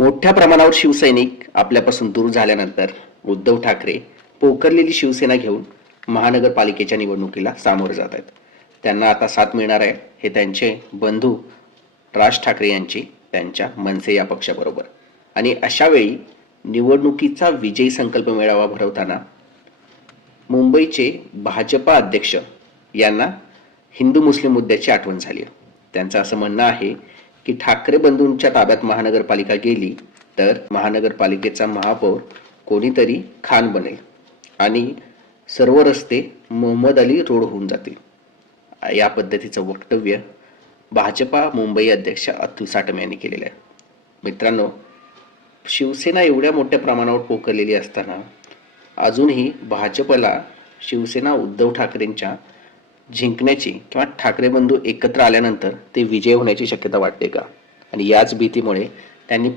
मोठ्या प्रमाणावर शिवसैनिक आपल्यापासून दूर झाल्यानंतर उद्धव ठाकरे पोखरलेली शिवसेना घेऊन महानगरपालिकेच्या निवडणुकीला सामोरे जात आहेत. त्यांना आता साथ मिळणार आहे हे त्यांचे बंधू राज ठाकरे यांची त्यांच्या मनसे या पक्षाबरोबर. आणि अशा वेळी निवडणुकीचा विजयी संकल्प मेळावा भरवताना मुंबईचे भाजपा अध्यक्ष यांना हिंदू मुस्लिम मुद्द्याची आठवण झाली. त्यांचं असं म्हणणं आहे की ठाकरे बंधूंच्या ताब्यात महानगरपालिका गेली तर महानगरपालिकेचा महापौर कोणीतरी खान बनेल आणि सर्व रस्ते मोहम्मद अली रोड होऊन जातील. या पद्धतीचं वक्तव्य भाजपा मुंबई अध्यक्ष अतुल साटम यांनी केलेलं आहे. मित्रांनो, शिवसेना एवढ्या मोठ्या प्रमाणावर पोखरलेली असताना अजूनही भाजपला शिवसेना उद्धव ठाकरेंच्या जिंकण्याची किंवा ठाकरे बंधू एकत्र आल्यानंतर ते विजय होण्याची शक्यता वाटते का? आणि याच भीतीमुळे त्यांनी